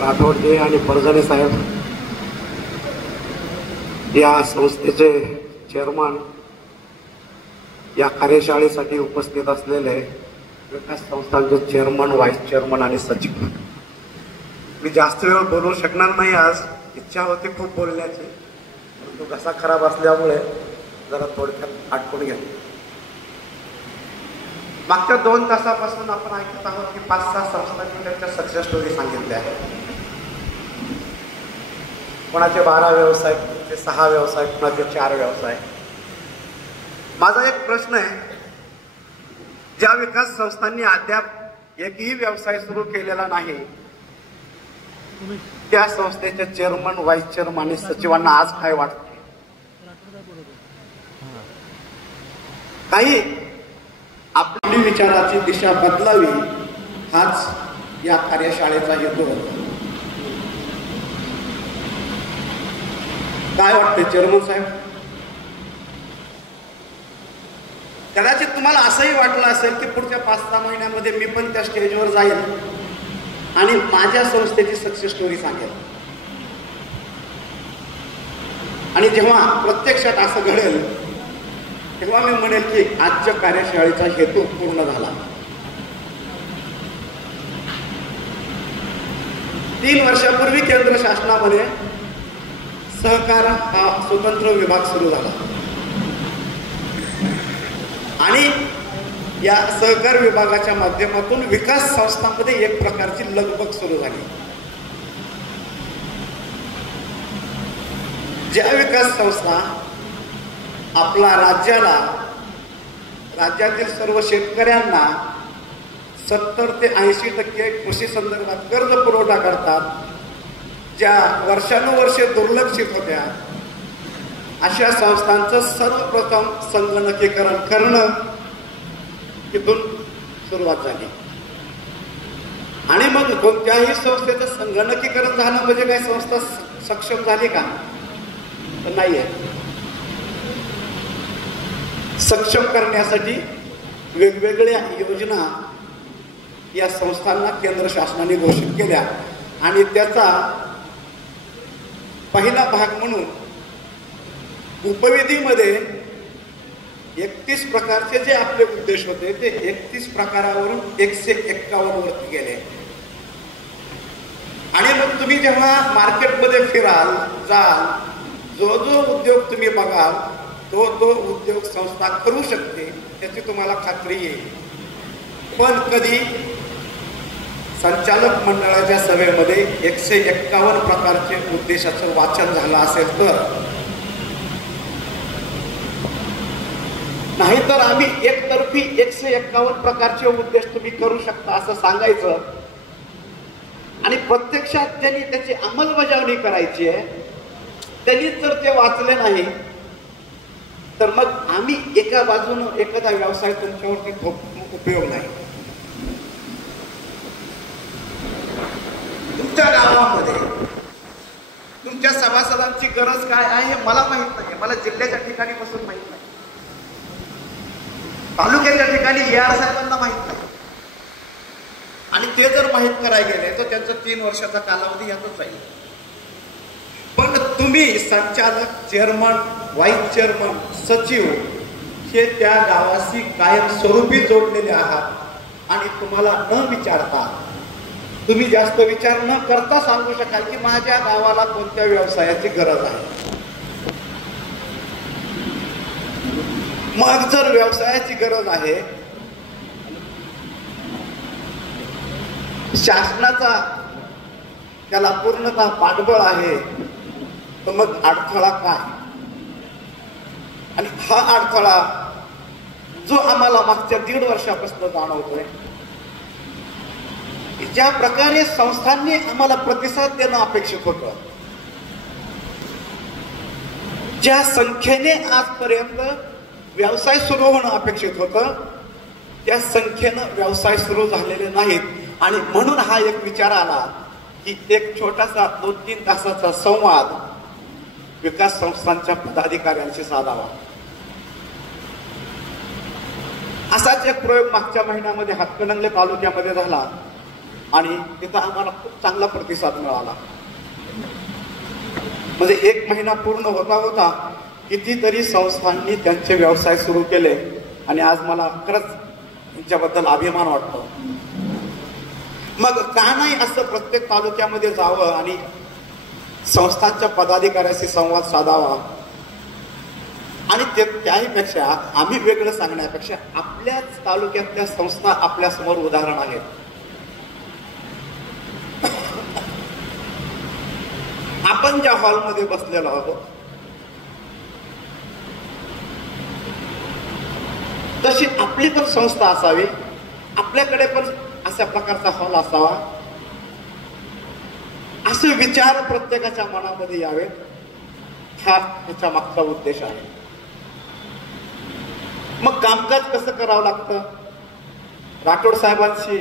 राठोडजी आणि परजणे साहेब, या संस्थेचे चेअरमन, या कार्यशाळेसाठी उपस्थित असलेले विकास संस्थांचे चेअरमन, व्हाईस चेअरमन आणि सचिव, मी जास्त वेळ बोलू शकणार नाही. आज इच्छा होती खूप बोलण्याची, परंतु घसा खराब असल्यामुळे जरा थोडक्यात आटपून घ्या. मागच्या 2 तासापासून आपण ऐकत आहोत की 5-6 संस्थांनी त्यांच्या सक्सेस स्टोरी सांगितल्या आहेत. कोणाचे 12 व्यवसाय, कोणाचे 6 व्यवसाय, कोणाचे 4 व्यवसाय. माझा एक प्रश्न आहे, ज्या विकास संस्थांनी अद्याप एकही व्यवसाय सुरू केलेला नाही, त्या संस्थेचे चेअरमन, व्हाईस चेअरमन आणि सचिवांना आज काय वाटते? काही आपली विचाराची दिशा बदलावी, हाच या कार्यशाळेचा हेतू होता. काय वाटते चेअरमन साहेब? कदाचित तुम्हाला असंही वाटलं असेल की पुढच्या 5-6 महिन्यामध्ये मी पण त्या स्टेजवर जाईल आणि माझ्या संस्थेची सक्सेस स्टोरी सांगेल. आणि जेव्हा प्रत्यक्षात असं घडेल तेव्हा मी म्हणेल की आजच्या कार्यशाळेचा हेतू पूर्ण झाला. 3 वर्षापूर्वी केंद्र शासनामध्ये सहकार हा स्वतंत्र विभाग सुरू झाला आणि या सहकार विभागाच्या माध्यमातून विकास संस्थांमध्ये एक प्रकारची लगबग सुरू झाली. ज्या विकास संस्था आपला राज्यातील सर्व शेतकऱ्यांना 70 ते 80% कृषी संदर्भात कर्ज पुरवठा करतात, ज्या वर्षानुवर्षे दुर्लक्षित होत्या, अशा संस्थांचं सर्वप्रथम संगणकीकरण करणं इथून सुरुवात झाली. आणि मग कोणत्याही संस्थेचं संगणकीकरण झालं म्हणजे काय संस्था सक्षम झाली का? तर नाहीये. सक्षम करण्यासाठी वेगवेगळ्या योजना या संस्थांना केंद्र शासनाने घोषित केल्या आणि त्याचा पहिला भाग म्हणून उपविधीमध्ये 31 प्रकारचे जे आपले उद्देश होते ते 31 प्रकारावरून 151 वरती गेले. आणि मग तुम्ही जेव्हा मार्केटमध्ये फिराल, जाल, जो उद्योग तुम्ही बघाल तो उद्योग संस्था करू शकते त्याची तुम्हाला खात्री येईल. पण कधी संचालक मंडळाच्या सभेमध्ये 151 प्रकारचे उद्देशाचं वाचन झालं असेल तर, नाहीतर आम्ही एकतर्फी 151 प्रकारचे उद्देश तुम्ही करू शकता असं सांगायचं आणि प्रत्यक्षात ज्यांनी त्याची अंमलबजावणी करायची आहे त्यांनी जर ते वाचले नाही तर मग आम्ही एका बाजूनं एखादा व्यवसाय तुमच्यावरती उपयोग नाही. तुमच्या गावामध्ये तुमच्या सभासदांची गरज काय आहे हे मला माहित नाही. मला जिल्ह्याच्या ठिकाणी बसून माहित नाही, तालुक्याच्या ठिकाणी AR साहेबांना माहित नाही. आणि ते जर माहित करायला गेले तर त्यांचा 3 वर्षाचा कालावधी यातच जाईल. पण तुम्ही संचालक, चेअरमन, व्हाईस चेअरमन, सचिव हे त्या गावाशी कायमस्वरूपी जोडलेले आहात आणि तुम्हाला न विचारता, तुम्ही जास्त विचार न करता सांगू शकाल की माझ्या गावाला कोणत्या व्यवसायाची गरज आहे. मग जर व्यवसायाची गरज आहे, शासनाचा त्याला पूर्णतः पाठबळ आहे, तर मग अडथळा काय? आणि हा अडथळा जो आम्हाला मागच्या 1.5 वर्षापासून जाणवतोय, ज्या प्रकारे संस्थांनी आम्हाला प्रतिसाद देणं अपेक्षित होतं, ज्या संख्येने आजपर्यंत व्यवसाय सुरू होणं अपेक्षित होतं, त्या संख्येनं व्यवसाय सुरू झालेले नाहीत. आणि म्हणून हा एक विचार आला की एक छोटासा 2-3 तासाचा संवाद विकास संस्थांच्या पदाधिकाऱ्यांशी साधावा. असाच एक प्रयोग मागच्या महिन्यामध्ये हातकणंगले तालुक्यामध्ये झाला आणि तिथं आम्हाला खूप चांगला प्रतिसाद मिळाला. म्हणजे 1 महिना पूर्ण होता कितीतरी संस्थांनी त्यांचे व्यवसाय सुरू केले आणि आज मला खरंच त्यांच्याबद्दल अभिमान वाटतो. मग का नाही असं प्रत्येक तालुक्यामध्ये जावं आणि संस्थांच्या पदाधिकाऱ्याशी संवाद साधावा. आणि त्याहीपेक्षा आम्ही वेगळं सांगण्यापेक्षा आपल्याच तालुक्यातल्या संस्था आपल्या समोर उदाहरण आहेत. आपण ज्या हॉलमध्ये बसलेलो आहोत तशी आपली पण संस्था असावी, आपल्याकडे पण अशा प्रकारचा हॉल असावा, असे विचार प्रत्येकाच्या मनामध्ये यावेत. हा त्याच्या मागचा उद्देश आहे. मग कामकाज कसं करावं लागतं, राठोड साहेबांशी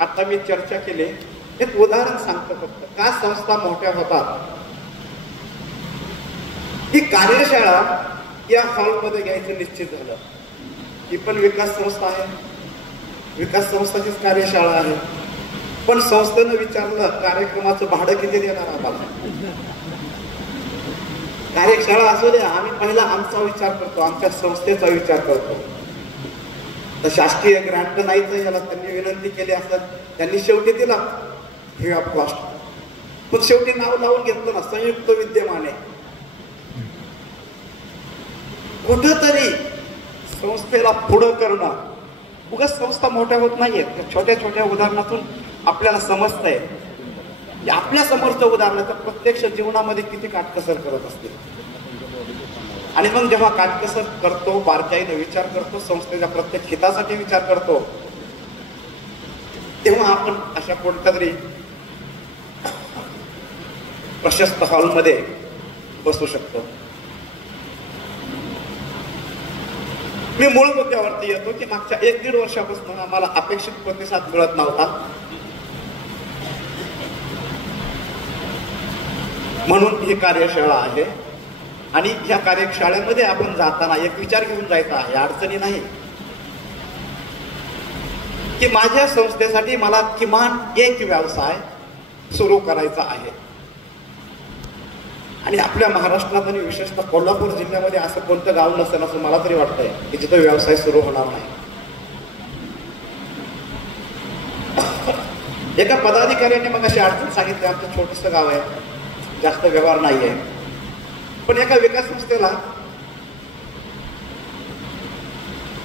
आता मी चर्चा केली. एक उदाहरण सांगतो फक्त. का संस्था मोठ्या होतात, ही कार्यशाळा या हॉलमध्ये घ्यायचं निश्चित झालं. ही पण विकास संस्था आहे, विकास संस्थाचीच कार्यशाळा आहे. पण संस्थेनं विचारलं कार्यक्रमाचं भाडं किती देणार आम्हाला. कार्यशाळा असू द्या, आम्ही पहिला आमचा विचार करतो, आमच्या संस्थेचा विचार करतो. तर शासकीय ग्रँट नाहीच याला त्यांनी विनंती केली असत, त्यांनी शेवटी दिला फ्री ऑफ कॉस्ट. पण शेवटी नाव लावून घेतलं ना, संयुक्त विद्यमाने. कुठंतरी संस्थेला पुढं करणं. उगाच संस्था मोठ्या होत नाहीयेत. छोट्या छोट्या उदाहरणातून आपल्याला समजतंय आपल्या समोरचं उदाहरण तर प्रत्यक्ष जीवनामध्ये किती काटकसर करत असते. आणि मग जेव्हा काटकसर करतो, बारकाईने विचार करतो, संस्थेच्या प्रत्येक हितासाठी विचार करतो, तेव्हा आपण अशा कोणत्या तरी प्रशस्त हॉलमध्ये बसू शकतो. मी मूळ मुद्द्यावरती येतो की मागच्या 1-1.5 वर्षापासून आम्हाला अपेक्षित प्रतिसाद मिळत नव्हता. म्हणून ही कार्यशाळा आहे आणि या कार्यशाळेमध्ये आपण जाताना एक विचार घेऊन जायचा आहे. अडचणी नाही की माझ्या संस्थेसाठी मला किमान एक व्यवसाय सुरू करायचा आहे. आणि आपल्या महाराष्ट्रात आणि विशेषतः कोल्हापूर जिल्ह्यामध्ये असं कोणतं गाव नसेल असं मला तरी वाटतंय की जिथं व्यवसाय सुरू होणार नाही. एका पदाधिकाऱ्याने मग अशी अडचण सांगितली, आमचं छोटंसं गाव आहे, जास्त व्यवहार नाही आहे, पण एका विकास संस्थेला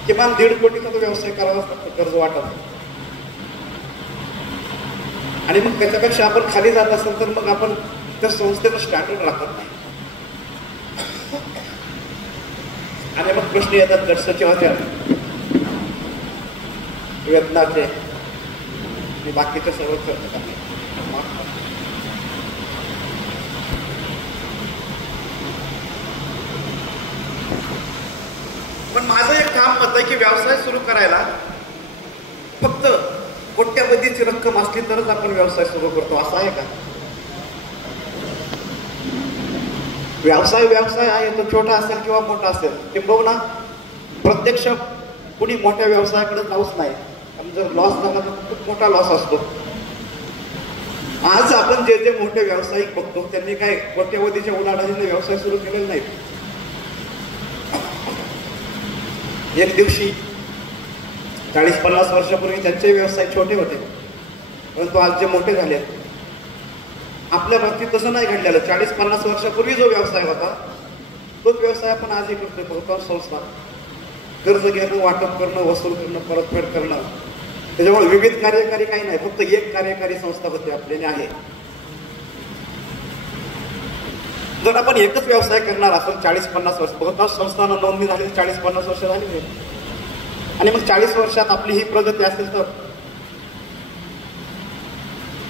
किमान 1.5 कोटीचा तो व्यवसाय करावा कर्ज वाटत. आणि मग त्याच्यापेक्षा आपण खाली जात असेल तर मग आपण त्या संस्थेचं स्टँडर्ड राखत नाही. आणि मग प्रश्न येतात गट होत्या, वेतनाचे आणि बाकीचे सर्व खर्च करणे. पण माझं एक ठाम मत आहे की व्यवसाय सुरू करायला फक्त कोट्यावधीची रक्कम असली तरच आपण व्यवसाय सुरू करतो असं आहे का? व्यवसाय आहे तो छोटा असेल किंवा मोठा असेल, किंबहुना प्रत्यक्ष कुणी मोठ्या व्यवसायाकडे जाऊच नाही. आणि जर लॉस झाला तर खूप मोठा लॉस असतो. आज आपण जे जे मोठे व्यावसायिक बघतो त्यांनी काय कोट्यवधीच्या उलाढालीने व्यवसाय सुरू केलेले नाहीत. एक दिवशी 40-50 वर्षापूर्वी त्यांचे व्यवसाय छोटे होते, परंतु आज जे मोठे झाले. आपल्या बाबतीत तसं नाही घडलेलं. 40-50 वर्षापूर्वी जो व्यवसाय होता तोच व्यवसाय आपण आजही करतोय. बहुतांश संस्था कर्ज घेणं, वाटप करणं, वसूल करणं, परतफेड करणं. त्याच्यामुळे विविध कार्यकारी काही नाही, फक्त एक कार्यकारी संस्था होती आपल्याला आहे. जर आपण एकच व्यवसाय करणार असेल 40-50 वर्ष, बहुतांश संस्थांना नोंदणी झाली 40-50 वर्ष झाली. आणि मग 40 वर्षात आपली ही प्रगती असेल तर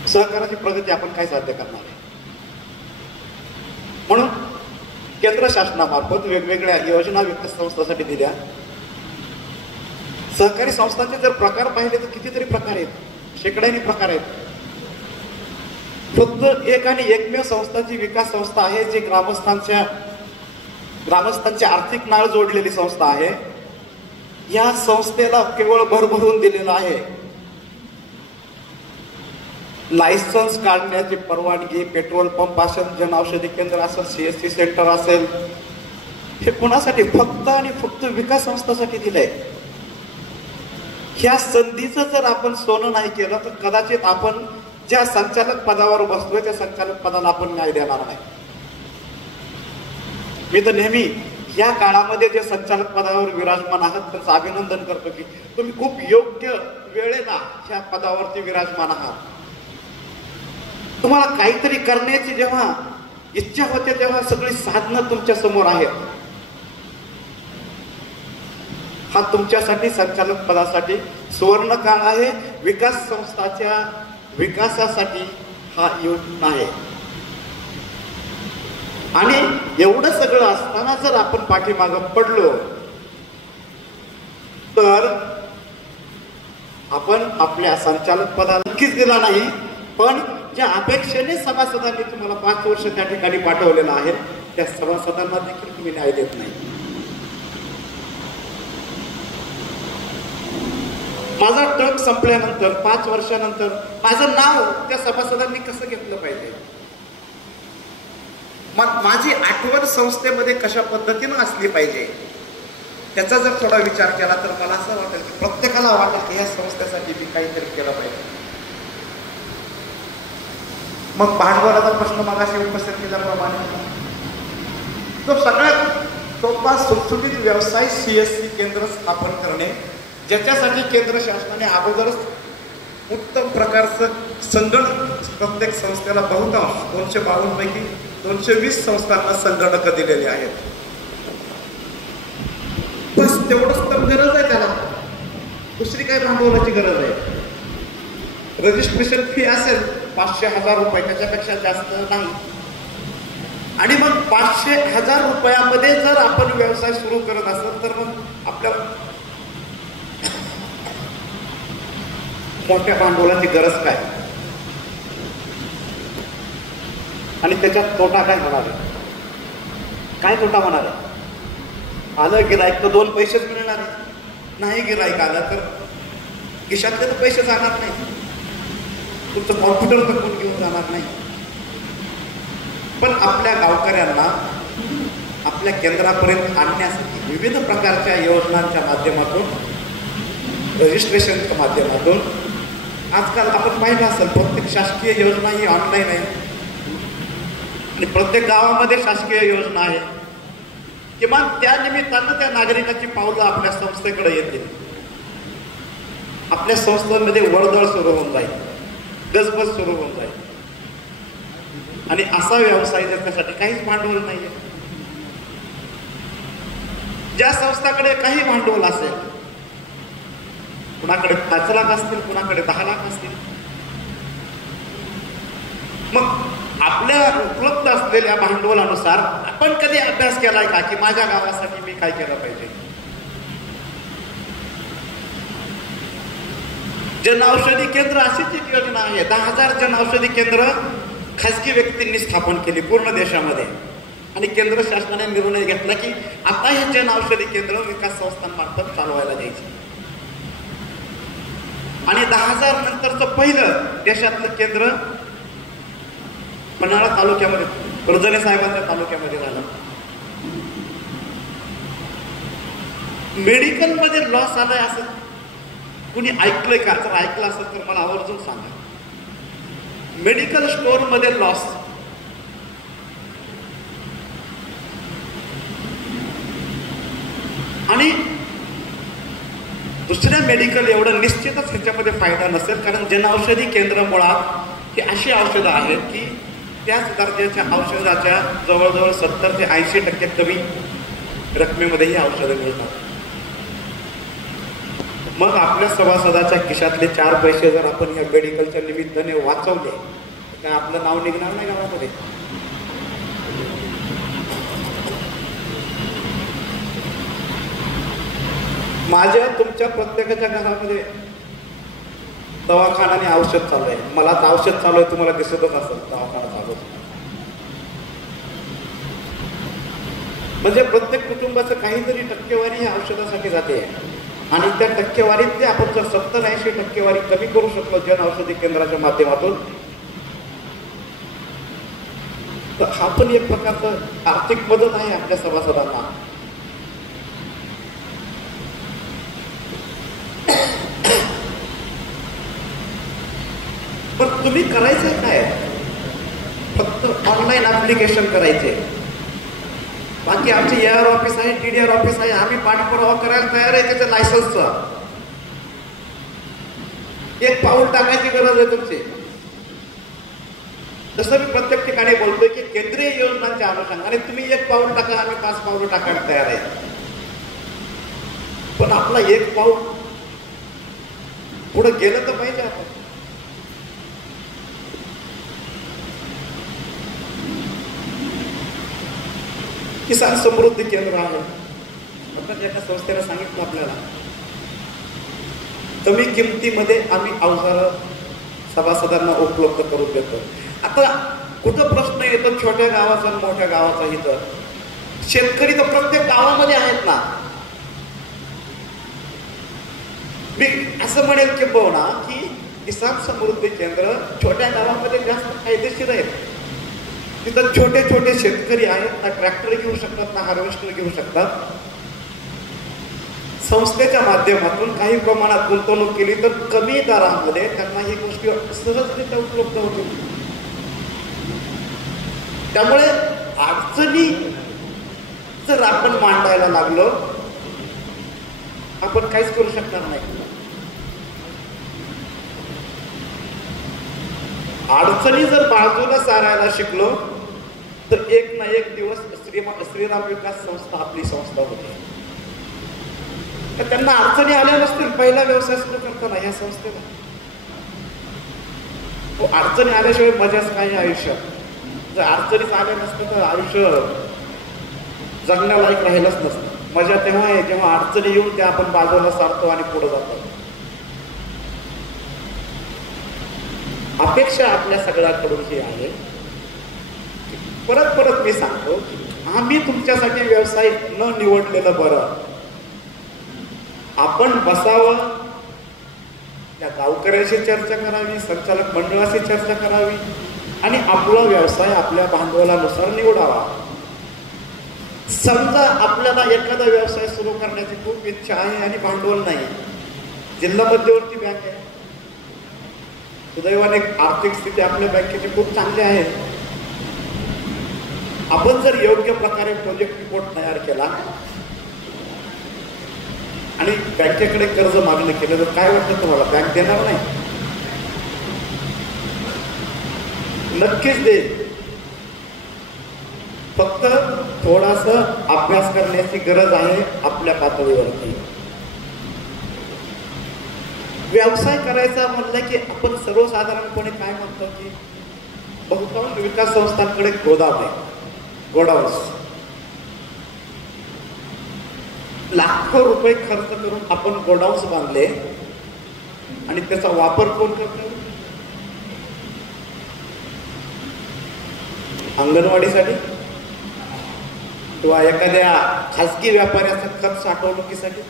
सहकाराची प्रगती आपण काय साध्य करणार आहे? म्हणून केंद्र शासनामार्फत वेगवेगळ्या योजना विकास संस्थांसाठी दिल्या. सहकारी संस्थांचे जर प्रकार पाहिले तर कितीतरी प्रकार आहेत, शेकड्यांनी प्रकार आहेत. फक्त एक आणि एकमेव संस्थाची विकास संस्था आहे जी ग्रामस्थांची आर्थिक नाळ जोडलेली संस्था आहे. या संस्थेला केवळ भरभरून दिलेलं आहे लायसन्स काढण्याची परवानगी. पेट्रोल पंप असेल, जनऔषधी केंद्र असेल, CSC सेंटर असेल, हे कोणासाठी? फक्त आणि फक्त विकास संस्थांसाठी दिलंय. ह्या संधीचं जर आपण सोनं नाही केलं तर कदाचित आपण ज्या संचालक पदावर बसलोय त्या संचालक पदाला आपण न्याय देणार नाही. मी तर नेहमी या काळामध्ये जे संचालक पदावर विराजमान आहात त्यांचं अभिनंदन करतो की तुम्ही खूप योग्य वेळेला ह्या पदावरती विराजमान आहात. तुम्हाला काहीतरी करण्याची जेव्हा इच्छा होते तेव्हा सगळी साधनं तुमच्या समोर आहेत. हा तुमच्यासाठी संचालक पदासाठी सुवर्ण काळ आहे. विकास संस्थाच्या विकासासाठी हा योजना आहे. आणि एवढं सगळं असताना जर आपण पाठीमागं पडलो तर आपण आपल्या संचालक पदाला नक्कीच दिला नाही, पण ज्या अपेक्षेने सभासदांनी तुम्हाला 5 वर्ष त्या ठिकाणी पाठवलेलं आहे त्या सभासदांना देखील तुम्ही न्याय देत नाही. माझा टर्म संपल्यानंतर 5 वर्षानंतर माझं नाव त्या सभासदांनी कसं घेतलं पाहिजे? मग माझी आठवण संस्थेमध्ये कशा पद्धतीनं असली पाहिजे त्याचा जर थोडा विचार केला तर मला असं वाटेल की प्रत्येकाला वाटेल की या संस्थेसाठी मी काहीतरी केलं पाहिजे. मग भांडवलाचा प्रश्न मगाशी उपस्थित केल्याप्रमाणे तो सगळ्यात सोपा सुटसुटीत व्यवसाय CSC केंद्र स्थापन करणे, ज्याच्यासाठी केंद्र शासनाने अगोदरच उत्तम प्रकारचं संगणक प्रत्येक संस्थेला बहुतांश 252 पैकी 220 संस्थांना संगणक दिलेले आहेत. बस तेवढंच तर गरज आहे त्याला, दुसरी काही भांडवलाची गरज आहे. रजिस्ट्रेशन फी असेल 500-1000 रुपये, त्याच्यापेक्षा जास्त नाही. आणि मग 500-1000 रुपयामध्ये जर आपण व्यवसाय सुरू करत असेल तर मग आपल्याला मोठ्या भांडवलाची गरज काय? आणि त्याच्यात तोटा काय होणार आहे? काय तोटा होणार आहे? आलं गिराईक तर 2 पैसेच मिळणार आहे, नाही गिराईक आलं तर खिशातले तर पैसे जाणार नाही, तुमचं कॉम्प्युटर तर कोण घेऊन जाणार नाही. पण आपल्या गावकऱ्यांना आपल्या केंद्रापर्यंत आणण्यासाठी विविध प्रकारच्या योजनांच्या माध्यमातून, रजिस्ट्रेशनच्या माध्यमातून आजकाल आपण पाहिलं असेल प्रत्येक शासकीय योजना ही ऑनलाईन आहे आणि प्रत्येक गावामध्ये शासकीय योजना आहे. किमान त्या निमित्तानं त्या नागरिकाची पावलं आपल्या संस्थेकडे येतील. आपल्या संस्थांमध्ये वर्दळ सुरू होऊन जाईल, गजबज सुरू होऊन जाईल. आणि असा व्यवसाय त्याच्यासाठी काहीच भांडवल नाहीये. ज्या संस्थाकडे काही भांडवल असेल, कुणाकडे 5 लाख असतील, कुणाकडे 10 लाख असतील, मग आपल्या उपलब्ध असलेल्या भांडवलानुसार आपण कधी अभ्यास केलाय का की माझ्या गावासाठी मी काय केलं पाहिजे? जनऔषधी केंद्र अशीच एक योजना आहे. 10,000 जनऔषधी केंद्र खासगी व्यक्तींनी स्थापन केली पूर्ण देशामध्ये. आणि केंद्र शासनाने निर्णय घेतला की आता हे जनऔषधी केंद्र विकास संस्थांमार्फत चालवायला द्यायचे. आणि 10,000 नंतरचं पहिलं देशातलं केंद्र पन्हाळा तालुक्यामध्ये, कर्जने साहेबांच्या तालुक्यामध्ये झालं. मेडिकलमध्ये लॉस आलाय असं कुणी ऐकलंय का? जर ऐकलं असेल तर मला आवर्जून सांगा. मेडिकल स्टोअर मध्ये लॉस, आणि दुसऱ्या मेडिकल एवढं निश्चितच ह्याच्यामध्ये फायदा नसेल. कारण जनऔषधी केंद्र मुळात ही अशी औषधं आहेत की त्याच दर्जाच्या औषधाच्या जवळजवळ 70 ते 80% कमी रकमेमध्ये ही औषधं मिळतात. मग आपल्या सभासदाच्या खिशातले 4 पैसे जर आपण या मेडिकलच्या निमित्ताने वाचवले तर आपलं नाव निघणार नाही गावामध्ये. माझ्या तुमच्या प्रत्येकाच्या घरामध्ये दवाखाना आणि औषध चालू आहे. मला तर औषध चालू आहे, तुम्हाला दिसतच असेल दवाखाना चालू आहे. म्हणजे प्रत्येक कुटुंबाचं काहीतरी टक्केवारी ह्या औषधासाठी जाते आणि त्या टक्केवारीत आपण जर 70-80 टक्केवारी कमी करू शकलो जन औषधी केंद्राच्या माध्यमातून तर हा पण एक प्रकारचा आर्थिक मदत आहे आपल्या सभासदांना. पण तुम्ही करायचंय काय? फक्त ऑनलाईन ऍप्लिकेशन करायचे. बाकी आमचे AR ऑफिस आहे, TDR ऑफिस आहे, आम्ही पाठपुरावा करायला तयार आहे त्याच्या लायसन्सचा. एक पाऊल टाकायची गरज आहे तुमची. जसं मी प्रत्येक ठिकाणी बोलतोय की केंद्रीय योजनांच्या अनुषंगाने तुम्ही एक पाऊल टाका, आम्ही 5 पाऊल टाकायला तयार आहे. पण आपला एक पाऊल पुढे गेलं तर पाहिजे. आपण किसान समृद्धी केंद्र आहे. आपण एका संस्थेला सांगितलं आपल्याला कमी किमतीमध्ये आम्ही अवजार सभासदांना उपलब्ध करून देतो. आता कुठं प्रश्न येतो छोट्या गावाचा आणि मोठ्या गावाचा? इथं शेतकरी तर प्रत्येक गावामध्ये आहेत ना. मी असं म्हणेल की ना की किसान समृद्धी केंद्र छोट्या गावामध्ये जास्त फायदेशीर आहेत. तिथं छोटे छोटे शेतकरी आहेत, ना ट्रॅक्टर घेऊ शकतात ना हार्वेस्टर घेऊ शकतात. संस्थेच्या माध्यमातून काही प्रमाणात गुंतवणूक केली तर कमी दरामध्ये त्यांना ही गोष्टी सहजरित्या उपलब्ध होतील. त्यामुळे अडचणी जर आपण मांडायला लागलो आपण काहीच करू शकणार नाही. अडचणी जर बाजूला सारायला शिकलो तर एक ना एक दिवस श्रीराम विकास संस्था आपली संस्था होती. तर त्यांना अडचणी आल्या नसतील पहिला व्यवसाय सुरू करताना या संस्थेला. अडचणी आल्याशिवाय मजाच काही आयुष्यात. जर अडचणीच आल्या नसतं तर आयुष्य जगण्यालायक राहिलंच नसतं. मजा तेव्हा आहे जेव्हा अडचणी येऊन त्या आपण बाजूला सारतो आणि पुढे जातो. अपेक्षा आपल्या सगळ्यांकडून ही आहे. परत परत मी सांगतो आम्ही तुमच्यासाठी व्यवसाय न निवडलेलं बरं. आपण बसावं, त्या गावकऱ्याशी चर्चा करावी, संचालक मंडळाशी चर्चा करावी आणि आपला व्यवसाय आपल्या भांडवलानुसार निवडावा. समजा आपल्याला एखादा व्यवसाय सुरू करण्याची खूप इच्छा आहे आणि भांडवल नाही. जिल्हा मध्यवर्ती बँक आहे. सुदैवाने आर्थिक स्थिती आपल्या बँकेची खूप चांगली आहे. आपण जर योग्य प्रकारे प्रोजेक्ट रिपोर्ट तयार केला आणि बँकेकडे कर्ज मागणी केलं तर काय वाटतं तुम्हाला? बँक देणार नाही? नक्कीच देईल. फक्त थोडासा अभ्यास करण्याची गरज आहे आपल्या पातळीवरती. व्यवसाय करायचा म्हटलं की आपण सर्वसाधारणपणे काय म्हणतो की बहुतांश विकास संस्थांकडे गोदाम आहे, गोडाऊन्स. लाखो रुपये खर्च करून आपण गोडाऊन्स बांधले आणि त्याचा वापर कोण करतो? अंगणवाडीसाठी किंवा एखाद्या खासगी व्यापाऱ्याचा खत साठवणुकीसाठी.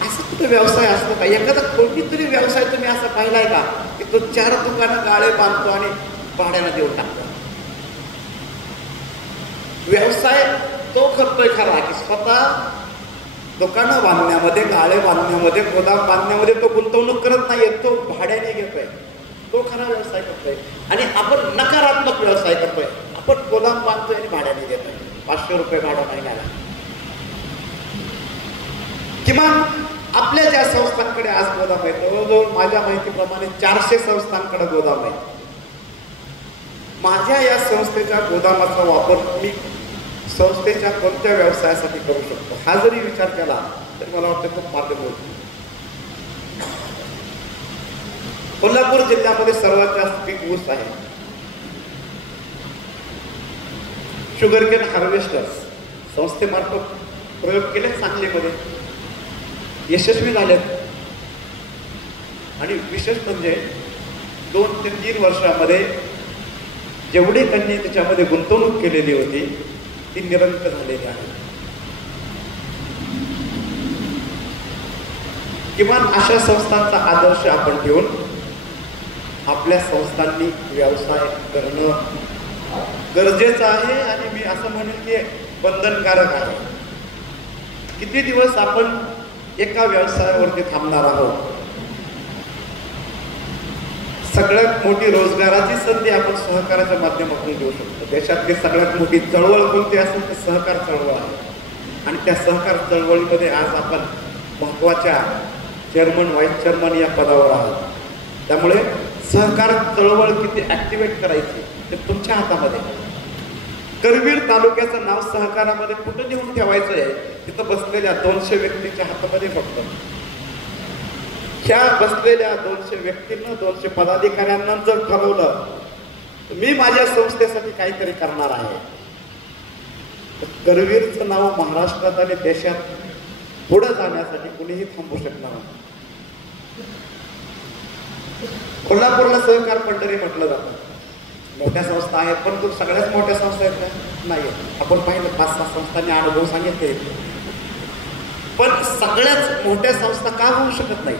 असं कुठं व्यवसाय असतो का? एखादा कोणीतरी व्यवसाय तुम्ही असा पाहिलाय का की तो 4 दुकानं गाळे बांधतो आणि भाड्याला देऊन टाकतो? व्यवसाय तो करतोय खरा की स्वतः दुकानं बांधण्यामध्ये, गाळे बांधण्यामध्ये, गोदाम बांधण्यामध्ये तो गुंतवणूक करत नाहीये, तो भाड्याने घेतोय. तो खरा व्यवसाय करतोय. आणि आपण नकारात्मक व्यवसाय करतोय. आपण गोदाम बांधतोय आणि भाड्याने घेतोय. 500 रुपये भाडं महिन्याला. किमान आपल्या ज्या संस्थांकडे आज गोदाम आहे, जवळजवळ माझ्या माहितीप्रमाणे 400 संस्थांकडे गोदाम आहे. माझ्या या संस्थेच्या गोदामाचा वापर मी संस्थेच्या कोणत्या व्यवसायासाठी करू शकतो हा जरी विचार केला तर मला वाटतं खूप मार्ग मिळतो. कोल्हापूर जिल्ह्यामध्ये सर्वात जास्त पीक ऊस आहे. शुगरकेन हार्वेस्टर्स संस्थेमार्फत प्रयोग केले सांगलीमध्ये, यशस्वी झालेत. आणि विशेष म्हणजे 2 ते 3 वर्षामध्ये जेवढे त्यांनी त्याच्यामध्ये गुंतवणूक केलेली होती ती निरंतर झालेली आहे. किमान अशा संस्थांचा आदर्श आपण ठेवून आपल्या संस्थांनी व्यवसाय करणं गरजेचं आहे. आणि मी असं म्हणेन की बंधनकारक आहे. किती दिवस आपण एका व्यवसायावरती थांबणार आहोत? सगळ्यात मोठी रोजगाराची संधी आपण सहकाराच्या माध्यमातून देऊ शकतो. देशातली सगळ्यात मोठी चळवळ कोणती असेल तर सहकार चळवळ आहे. आणि त्या सहकार चळवळीमध्ये आज आपण महत्त्वाच्या चेअरमन व्हाईस चेअरमन या पदावर आहात. त्यामुळे सहकार चळवळ किती ॲक्टिवेट करायची ते तुमच्या हातामध्ये. करवीर तालुक्याचं नाव सहकारामध्ये कुठं नेऊन ठेवायचं आहे तिथं बसलेल्या 200 व्यक्तीच्या हातामध्ये फक्त. ह्या बसलेल्या 200 व्यक्तींना 200 पदाधिकाऱ्यांना जर ठरवलं मी माझ्या संस्थेसाठी काहीतरी करणार आहे तर करवीरचं नाव महाराष्ट्रात आणि देशात पुढे जाण्यासाठी कुणीही थांबू शकणार नाही. कोल्हापूरला सहकार पंढरी म्हटलं जातं. मोठ्या संस्था आहेत परंतु सगळ्याच मोठ्या संस्था आहेत का? नाही. आपण पाहिलं 5-6 संस्थांनी अनुभव सांगितले. पण सगळ्याच मोठ्या संस्था का होऊ शकत नाही?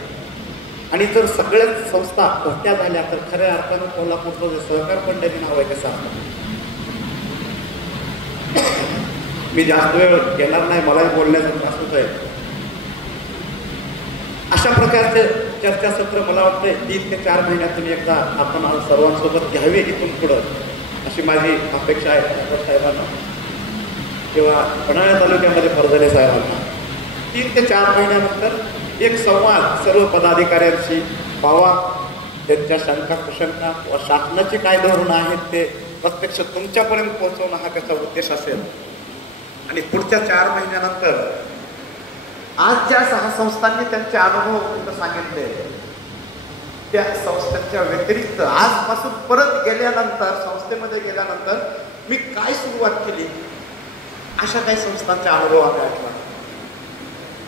आणि जर सगळ्याच संस्था मोठ्या झाल्या तर खऱ्या अर्थानं कोल्हापूरचं जे सहकार पंढरी नाव आहे कसं असतं. मी जास्त वेळ घेणार नाही, मलाही बोलण्याचं त्रासच आहे. अशा प्रकारचे चर्चासत्र मला वाटतं 3 ते 4 महिन्यातून एकदा आपण सर्वांसोबत घ्यावे इथून पुढं अशी माझी अपेक्षा आहे. ठाकर साहेबांना किंवा पन्हाळा तालुक्यामध्ये फरजले साहेबांना 3 ते 4 महिन्यानंतर एक संवाद सर्व पदाधिकाऱ्यांशी व्हावा. त्यांच्या शंका कुशंका व शासनाची काय धोरणं आहेत ते प्रत्यक्ष तुमच्यापर्यंत पोहोचवणं हा त्याचा उद्देश असेल. आणि पुढच्या 4 महिन्यानंतर आज ज्या 6 संस्थांनी त्यांचे अनुभव सांगितले त्या संस्थांच्या व्यतिरिक्त आजपासून परत गेल्यानंतर संस्थेमध्ये गेल्यानंतर मी काय सुरुवात केली अशा काही संस्थांचे अनुभव आम्ही ऐकला.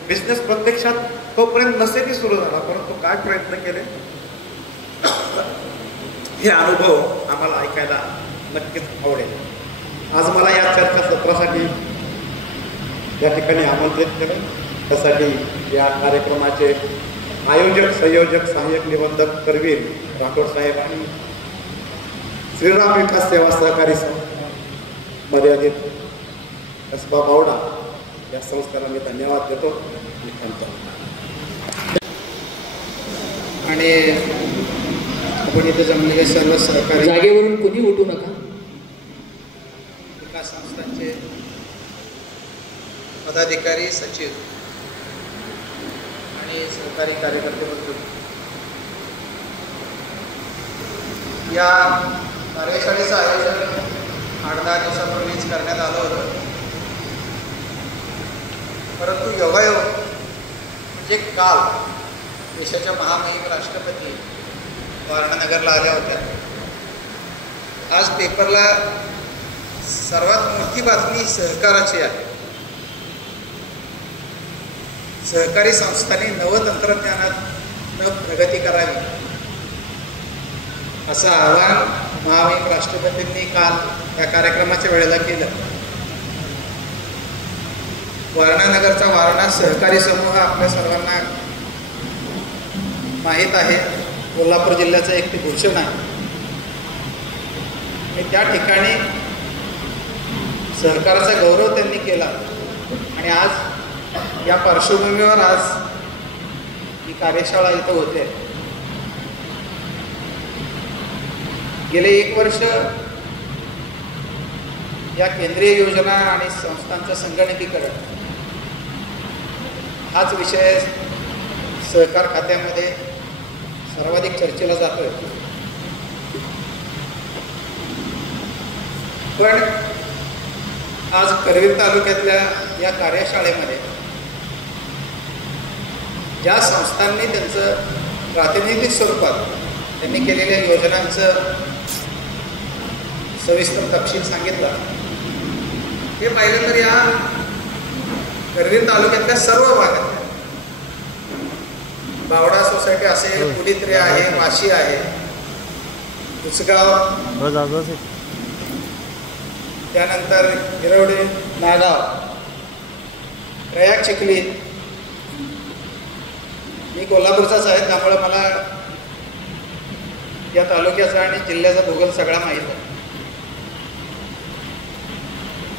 बिझनेस प्रत्यक्षात तोपर्यंत नसेलही सुरू झाला परंतु काय प्रयत्न केले हे अनुभव आम्हाला ऐकायला नक्कीच आवडेल. आज मला या चर्चासत्रासाठी या ठिकाणी आमंत्रित केलं. त्यासाठी या कार्यक्रमाचे आयोजक संयोजक सहाय्यक निबंधक करवीर राठोड साहेब आणि श्रीराम विकास सेवा सहकारी मर्यादित कसबा बावडा या संस्थेला मी धन्यवाद देतो आणि थांबतो. आणि आपण इथे जमलेले सर्व सहकारी जागेवरून कोणी उठू नका. विकास संस्थांचे पदाधिकारी सचिव आणि सहकारी कार्यकर्ते बंधू, या कार्यशाळेचं आयोजन 8-10 दिवसापूर्वीच करण्यात आलं होतं. परंतु योगायोग म्हणजे काल देशाच्या महामहिम राष्ट्रपती वारणानगरला आल्या होत्या. आज पेपरला सर्वात मोठी बातमी सहकाराची आहे. सहकारी संस्थांनी नवतंत्रज्ञानात प्रगती करावी असं आवाहन महामहिम राष्ट्रपतींनी काल या कार्यक्रमाच्या वेळेला केलं. वारणानगरचा वारणा सहकारी समूह आपल्या सर्वांना माहीत आहे. कोल्हापूर जिल्ह्याचं एक ते भूषण आहे. आणि त्या ठिकाणी सहकाराचा गौरव त्यांनी केला. आणि आज या पार्श्वभूमीवर आज ही कार्यशाळा इथं होते. गेले 1 वर्ष या केंद्रीय योजना आणि संस्थांचं संगणकीकरण हाच विषय सहकार खात्यामध्ये सर्वाधिक चर्चेला जातोय. पण आज करवीर तालुक्यातल्या या कार्यशाळेमध्ये ज्या संस्थांनी त्यांचं प्रातिनिधिक स्वरूपात त्यांनी केलेल्या योजनांचं सविस्तर तपशील सांगितला, हे पाहिलं तर या करवीर तालुक्यातल्या सर्व भागात बावडा सोसायटी असेल, पुलित्रे आहे, वाशी आहे, उसगाव, त्यानंतर हिरवडे, नागाव, प्रयाग, चिखली. मी कोल्हापूरचाच आहे, त्यामुळे मला या तालुक्याचा आणि जिल्ह्याचा भूगोल सगळा माहीत आहे.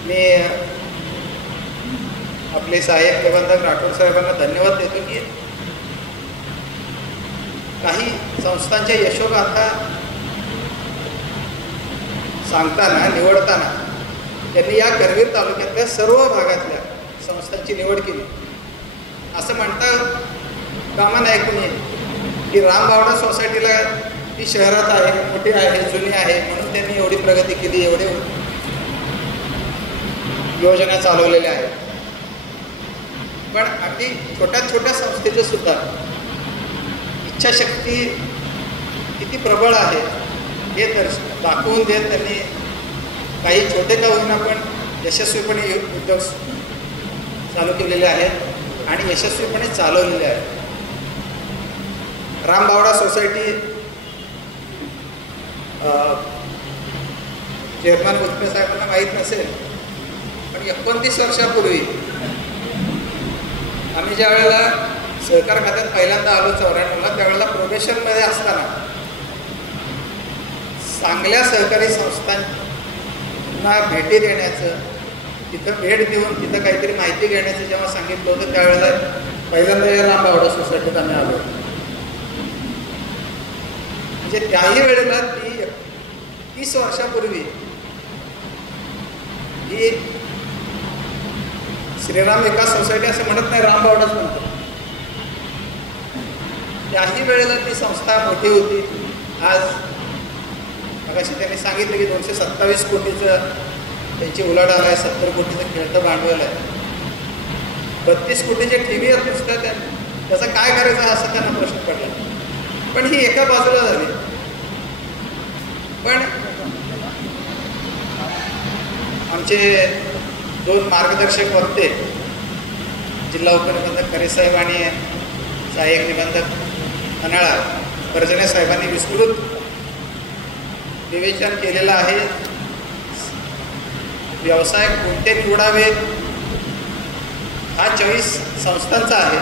मी आपले साहेब प्रबंधक राठोड साहेबांना धन्यवाद देतो की काही संस्थांच्या यशोगाथा सांगताना, निवडताना त्यांनी या करवीर तालुक्यातल्या सर्व भागातल्या संस्थांची निवड केली. असं म्हणता कामा नाही कोणी की रामबावडा सोसायटीला ती शहरात आहे, मोठी आहे, जुनी आहे म्हणून त्यांनी एवढी प्रगती केली, एवढे योजना चालवलेल्या आहेत. पण अगदी छोट्या छोट्या संस्थेचं सुद्धा इच्छाशक्ती किती प्रबळ आहे हे दाखवून देत त्यांनी काही छोटे का होईना पण यशस्वीपणे उद्योग चालू केलेले आहेत आणि यशस्वीपणे चालवलेले आहेत. रामबावडा सोसायटी चेअरमॅन गुजपे साहेबांना माहीत नसेल, पण 29 वर्षापूर्वी आम्ही ज्या वेळेला सहकार खात्यात पहिल्यांदा आलो 94ला, त्यावेळेला प्रोबेशनमध्ये असताना चांगल्या सहकारी संस्थांना भेटी देण्याचं, तिथं भेट देऊन तिथं काहीतरी माहिती घेण्याचं जेव्हा सांगितलं होतं, त्यावेळेला पहिल्यांदा या रामबावडा सोसायटीत आम्ही आलो. म्हणजे त्याही वेळेला ती 30 वर्षापूर्वी ही श्रीराम विकास सोसायटी असं म्हणत नाही, रामबावडाच म्हणतो. त्याही वेळेला ती संस्था मोठी होती. आज मगाशी त्यांनी सांगितलं की 227 कोटीचं त्यांची उलाढाल आहे, 70 कोटीचं खेळतं भांडवल आहे, 32 कोटीचे TVR पुस्तक आहे. त्याचा काय करायचं असं त्यांना प्रश्न पडला. पण ही एका बाजूला झाली. पण आमचे 2 मार्गदर्शक वक्ते, जिल्हा उपनिबंधक खरेसाहेब आणि सहाय्यक निबंधक अनाळा कर्जने साहेबांनी विस्तृत विवेचन केलेलं आहे. व्यवसाय कोणते निवडावेत हा चॉईस संस्थांचा आहे,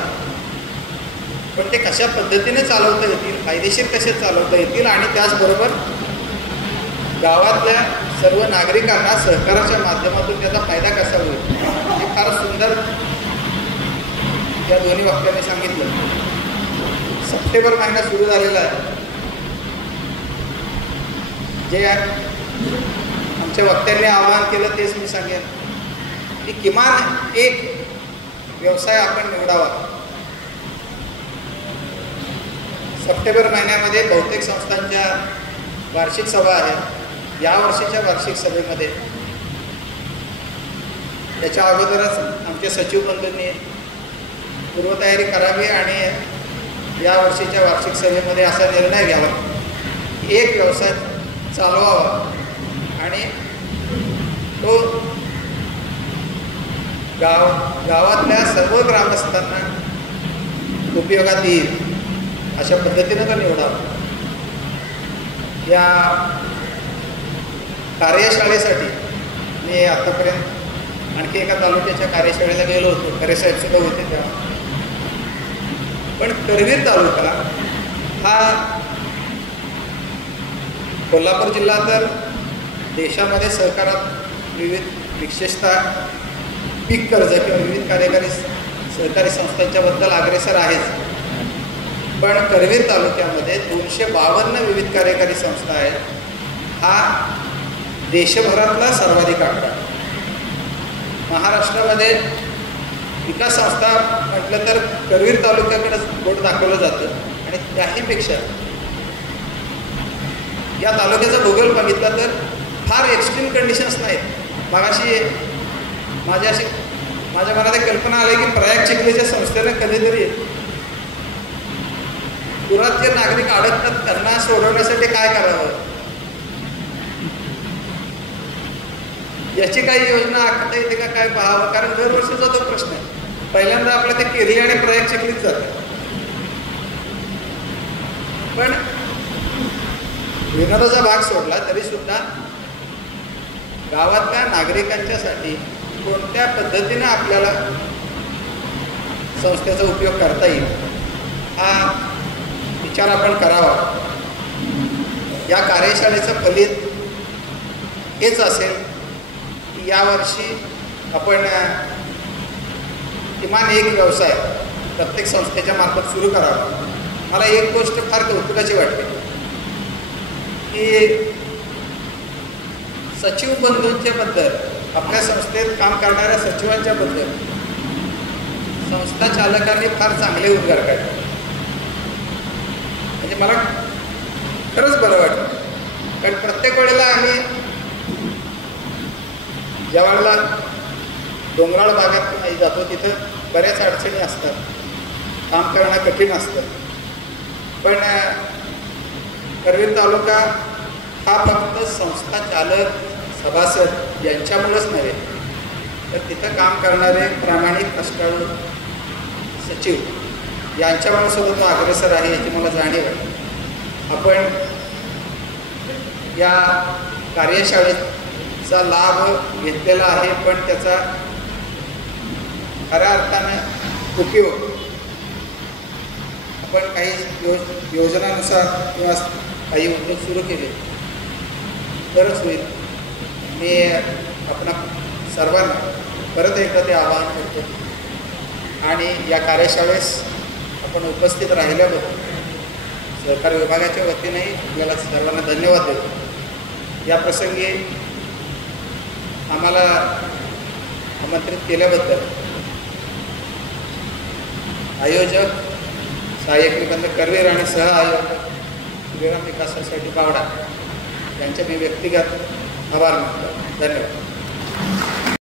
पण ते कशा पद्धतीने चालवता येतील, फायदेशीर कसे चालवता येतील आणि त्याचबरोबर गावातल्या सर्व नागरिकांना सहकाराच्या माध्यमातून त्याचा फायदा कसा होईल हे फार सुंदर या दोन्ही वक्त्यांनी सांगितलं. सप्टेंबर महिना सुरू झालेला आहे. जे आमच्या वक्त्यांनी आवाहन केलं तेच मी सांगेन की किमान एक व्यवसाय आपण निवडावा. सप्टेंबर महिन्यामध्ये बहुतेक संस्थांच्या वार्षिक सभा आहेत. या वर्षीच्या वार्षिक सभेमध्ये त्याच्या अगोदरच आमचे सचिव बंधूंनी पूर्वतयारी करावी आणि या वर्षीच्या वार्षिक सभेमध्ये असा निर्णय घ्यावा की एक व्यवसाय चालवावा आणि तो गावातल्या सर्व ग्रामस्थांना उपयोगात येईल अशा पद्धतीनं तो निवडावा. या कार्यशाळेसाठी मी आतापर्यंत आणखी एका तालुक्याच्या कार्यशाळेला गेलो होतो, खरेसाहेबसुद्धा होते तेव्हा. पण करवीर तालुका हा कोल्हापूर जिल्हा तर देशामध्ये सहकारात विशेषतः पीक कर्ज किंवा विविध सहकारी संस्थांच्याबद्दल अग्रेसर आहेच. पण करवीर तालुक्यामध्ये 252 विविध कार्यकारी संस्था आहेत. हा देशभरातला सर्वाधिक आकडा. महाराष्ट्रामध्ये विकास संस्था म्हटलं तर करवीर तालुक्याकडे बोट दाखवलं जातं आणि त्याहीपेक्षा या तालुक्याचा भूगोल बघितला तर फार एक्स्ट्रीम कंडिशन्स नाहीत. मगाशी माझ्या मनात एक कल्पना आली की प्रयाग चिखलीच्या संस्थेनं कधीतरी पुरात जे नागरिक अडकतात त्यांना सोडवण्यासाठी काय करावं याची काही योजना आखता येते का काय पाहावं, कारण दरवर्षीचा तो प्रश्न आहे. पहिल्यांदा आपल्या ते केली आणि प्रयाग चिखलीत जातं. पण विनोदाचा भाग सोडला तरी सुद्धा गावातल्या नागरिकांच्यासाठी कोणत्या पद्धतीनं आपल्याला संस्थेचा उपयोग करता येईल हा विचार आपण करावा. या कार्यशाळेचं फलित हेच असेल की यावर्षी आपण किमान एक व्यवसाय प्रत्येक संस्थेच्या मार्फत सुरू करावा. मला एक गोष्ट फार कौतुकाची वाटते की सचिव बंधूंच्या बद्दल, आपल्या संस्थेत काम करणाऱ्या सचिवांच्या बद्दल संस्था चालकांनी फार चांगले उद्गार काढले. म्हणजे मला खरंच बरं वाटतं, कारण प्रत्येक वेळेला आम्ही ज्या वेळेला डोंगराळ भागात जातो तिथं बऱ्याच अडचणी असतात, काम करणं कठीण असतं. पण करवीर तालुका हा फक्त संस्था चालक, सभासद यांच्यामुळंच नव्हे तर तिथं काम करणारे प्रामाणिक कष्टाळू सचिव यांच्यामुळे सुद्धा तो अग्रेसर आहे याची मला जाणीव आहे. आपण या कार्यशाळेचा लाभ घेतलेला आहे, पण त्याचा खऱ्या अर्थानं उपयोग आपण काही योजनानुसार किंवा काही उद्योग सुरू केले तरच होईल. मी आपणा सर्वांना परत एकदा ते आवाहन करतो आणि या कार्यशाळेस आपण उपस्थित राहिल्याबद्दल सहकार विभागाच्या वतीनेही आपल्याला सर्वांना धन्यवाद देतो. या प्रसंगी आम्हाला आमंत्रित केल्याबद्दल आयोजक सहाय्यक निबंधक करवीर आणि सह आयोजक श्रीराम विकास सोसायटी बावडा यांचे मी व्यक्तिगत आभार मानतो. धन्यवाद.